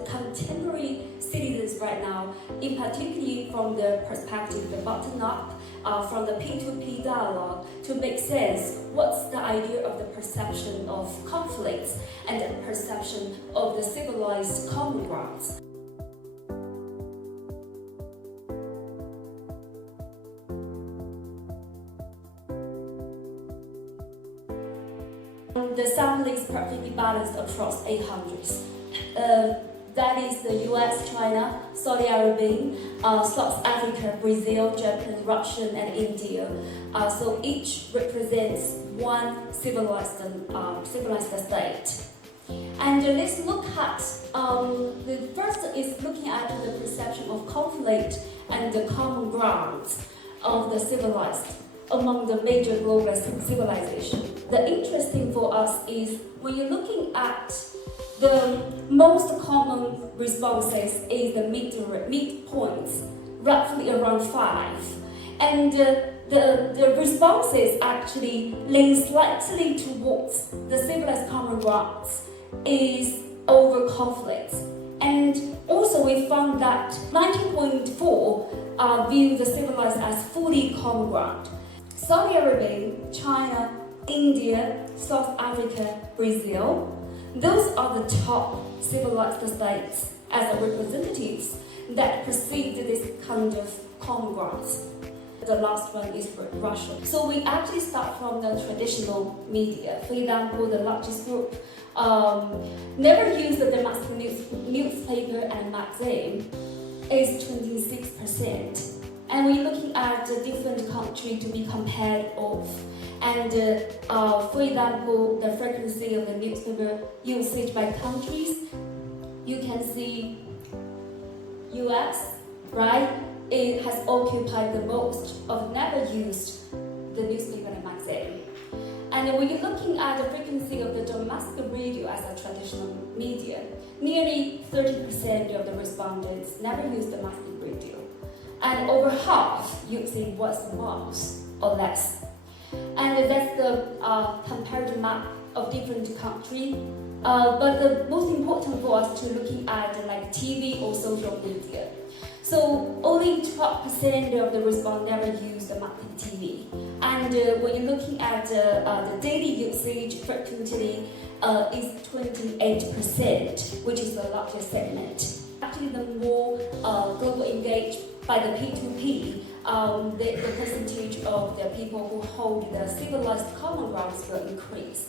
the contemporary citizens right now, in particularly from the perspective, the bottom-up, from the P2P dialogue, to make sense what's the idea of the perception of conflicts and the perception of the civilized common grounds. The sample is perfectly balanced across 800s. That is the US, China, Saudi Arabia, South Africa, Brazil, Japan, Russia, and India. So each represents one civilized state. And let's look at, the first is looking at the perception of conflict and the common grounds of the civilized among the major global civilizations. The interesting for us is when you're looking at the most common responses is the midpoints, roughly around 5. And the responses actually lean slightly towards the civilized common grounds is over conflicts. And also we found that 19.4 view the civilized as fully common ground. Saudi Arabia, China, India, South Africa, Brazil, those are the top civilized states as representatives that perceive this kind of common grounds. The last one is Russia. So we actually start from the traditional media. For example, the largest group never used the domestic newspaper and magazine is 26%. And we're looking at a different country to be compared of. And for example, the frequency of the newspaper usage by countries, you can see US, right? It has occupied the most of never used the newspaper and magazine. And when you're looking at the frequency of the domestic radio as a traditional media, nearly 30% of the respondents never used domestic radio. And over half using voice mouse or less. And that's the comparative map of different countries. But the most important for us to looking at like TV or social media. So only 12% of the respondents never use the mapping TV. And when you're looking at the daily usage frequently is 28%, which is the largest segment. Actually, the more global engaged by the P2P, the percentage of the people who hold the civilized common grounds will increase.